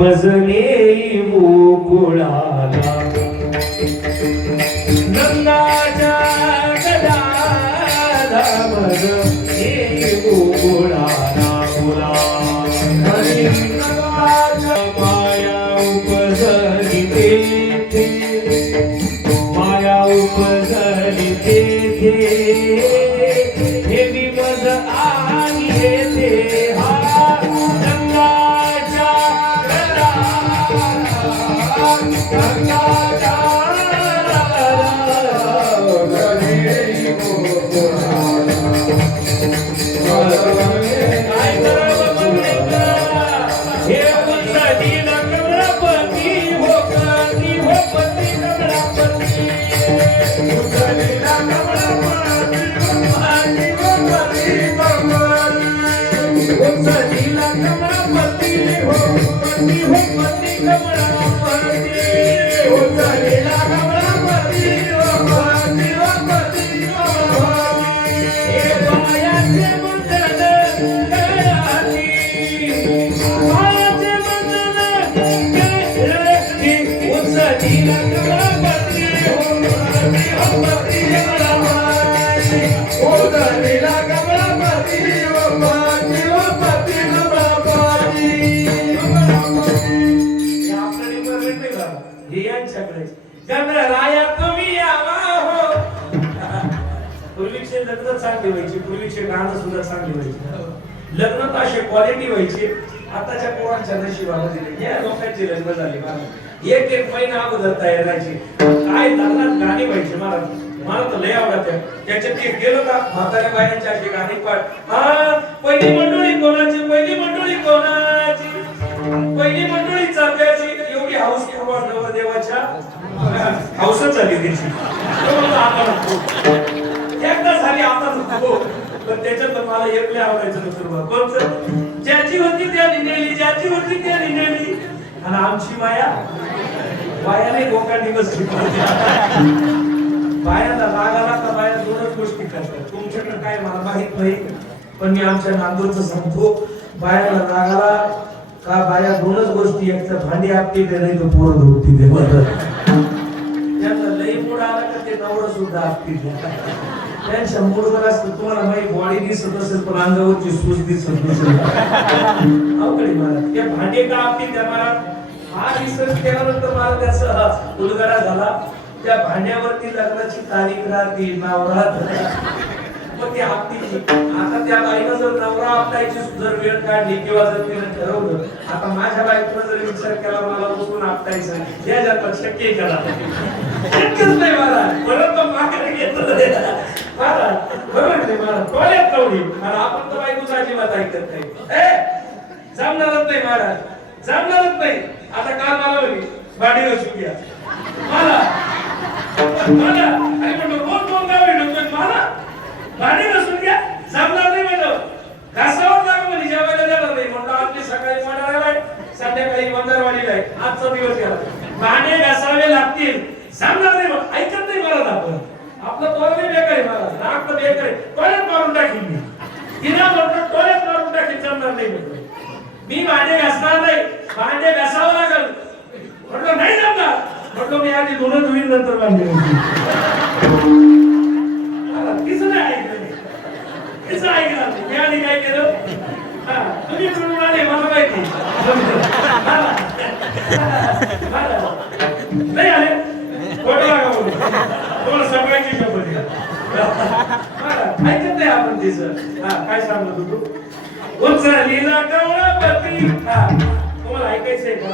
मजने गोकुळाला गंगाच्या गडाला मजने गोकुळाला मुला माया उपजली तेथे माया उपजली तेथे हे विमज आणि येथे हा गंगाच्या गडाला राया तुम्ही यावा हो. पूर्वीचे लग्न चांगले व्हायचे, पूर्वीचे गाणं सुद्धा चांगले व्हायचे, लग्न तर असे क्वालिटी व्हायचे. आताच्या पोरांच्या नशिबामध्ये या लोकांचे लग्न झाले एक एक महिना अगोदर तयार राहायचे. काय लग्नात गाणी व्हायचे. मला तर लय आवडत. त्याच्यात ते गेलो का म्हाताऱ्या बायांचे असे गाणी पाठ. हा पहिली मंडळी कोणाची, पहिली मंडळी कोणाची, पहिली मंडळी चालवायची. एवढी हाऊस केव्हा देवाच्या हाऊसच झाली त्याची. एकदा झाली आता नको. पण त्याच्यात मला एक लय आवडायचं दुसरं कोणतं. ज्याची होती त्याने नेली, ज्याची होती त्याने नेली. आणि आमची माया बायाने गोकांनी बसली. बायाला राग आला तर बाया दोनच गोष्टी करतात. तुमच्याकडे काय मला माहित नाही, पण मी आमच्या नांदूरचं सांगतो. बायाला राग आला का बाया दोनच गोष्टी, एक तर भांडी आपटी दे, नाही तर पोरं धुवती दे. त्यांना लई मूड आला का ते नवरं सुद्धा आपटी दे. त्यांच्या मूडवर असतं. तुम्हाला माहिती बॉडी दिसत असेल पण अंगावरची सूज दिसत नसेल. अवघड मला त्या भांडे का आपटी द्या. मला हा रिसर्च केल्यानंतर मला त्याचा उलगडा झाला. त्या भांड्यावरती लग्नाची तारीख राहते, नाव राहत, मग ती आपटीची. आता त्या बाईनं जर नवरा आपटायची जर वेळ काढली किंवा जर तिने ठरवलं, आता माझ्या बायकोनं जर विचार केला मला उचलून आपटायचं, या जातात शक्य करा. शक्यच नाही मला. परत तो मागे घेतलं मला बरोबर नाही. मला टोळ्यात लावली. आणि आपण तर बायकोच अजिबात ऐकत नाही. जमणारच नाही महाराज, जमणारच नाही. आता काल मला होती भांडी घासून घ्या मला मला आई म्हणतो रोज दोन गाव येतो मला भांडी घासून घ्या. जमणार नाही म्हणलं. घासावर जागा म्हणजे जेवायला जाणार नाही म्हणलं. आपली सकाळी मडाळ्याला आहे, संध्याकाळी वंदरवाडीला आहे. आजचा दिवस गेला. भांडे घासावे लागतील. जमणार नाही. ऐकत नाही मला. आपण आपलं तोरणे बेकार आहे. मला नाक तर बेकार आहे. टोळ्यात मारून टाकील मी. तिला म्हटलं टोळ्यात मारून टाकील. जमणार नाही म्हटलं. मी भांडे घासणार नाही. भांडे घासावं लागल म्हटलं. नाही जमणार म्हटलं. मी आधी दोन धुईन नंतर भांडे तिचं नाही ऐकलं. तिचं ऐकलं मी. आणि काय केलं, तुम्ही करून आले मला माहिती नाही आले. खोटं लागा बोलू. तुम्हाला सगळ्यांची शपथ आहे. ऐकत नाही आपण तिचं. काय सांगत होतो. उचलीला कवळपती. तुम्हाला ऐकायचंय का?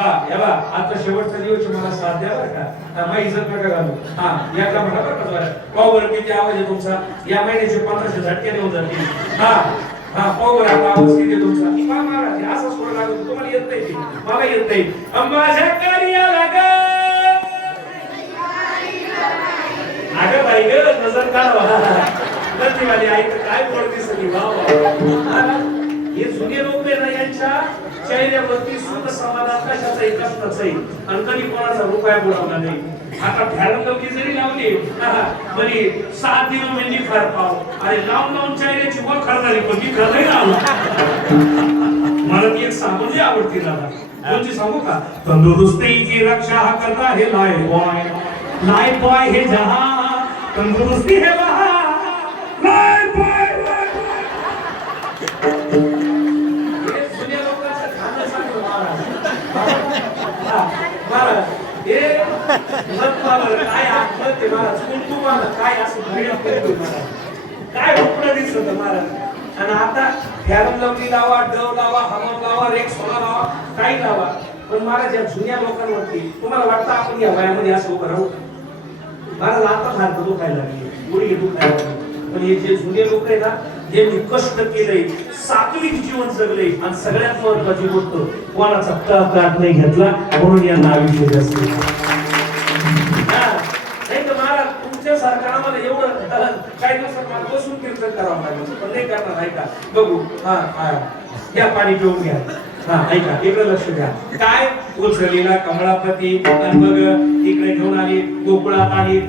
आता शेवटचा दिवस मला साथ द्या बरं का. माझी इज्जत नका घालू. याला म्हणा बरं का. पाहू बरं किती आवाज आहे तुमचा. या महिन्याचे 1500 झटके देऊन जातील. पाहू बरं आता आवाज किती तुमचा. असा सोडा लागतो. तुम्हाला येत नाही ते, मला येत नाही. माझ्या कार्याला ग अगं बाई ग नजर काढवा. नदीवाली आई तर काय बोलते सगळी. हे जुने लोक आहे ना, यांच्या चेहऱ्यावरती सुख समाधान कशाचा एकच नसेल. आणि कधी कोणाचा रुपया बुडवला नाही. आता फॅरंगवली जरी लावली तरी 7 दिवस मी निखार पाव. अरे लावून लावून चेहऱ्याची वखर झाली पण निखार नाही लावला. मला ती एक साबण आवडती दादा. कोणची सांगू का? तंदुरुस्तीची रक्षा हा करता हे लाइफ बॉय हे जहा तंदुरुस्ती है वहा लाइफ बॉय हे जुन्या लोकांचं खाणं सांगतो महाराज हे काय आत्महत्या ते महाराज कुंटू महाराज काय असं भेट करतो महाराज काय उपडा दिसत महाराज. आणि आता फॅरम लवली लावा, डव लावा, हमाम लावा, रेक्स सोना लावा, काही लावा, पण महाराज या जुन्या लोकांवरती तुम्हाला वाटतं आपण या वयामध्ये असं उभं राहू? महाराज आता फार दुखायला लागली, गुडघे दुखायला लागली, पण हे जे जुने लोक आहे ना, ज्यांनी कष्ट केलंय, सात्विक जीवन जगले, आणि सगळ्यात महत्वाची गोष्ट कोणाचा काट नाही घेतला, म्हणून यांना आयुष्य जास्त. नाही तर महाराज तुमच्यासारखं आम्हाला एवढं काही दिवसात मला बसून कीर्तन करावं लागेल, पण नाही करणार. ऐका बघू, हा घ्या पाणी पिऊन घ्या. हा ऐका, इकडे लक्ष द्या. काय उचललेला कमळापती, आणि मग इकडे घेऊन आली गोकुळात आली.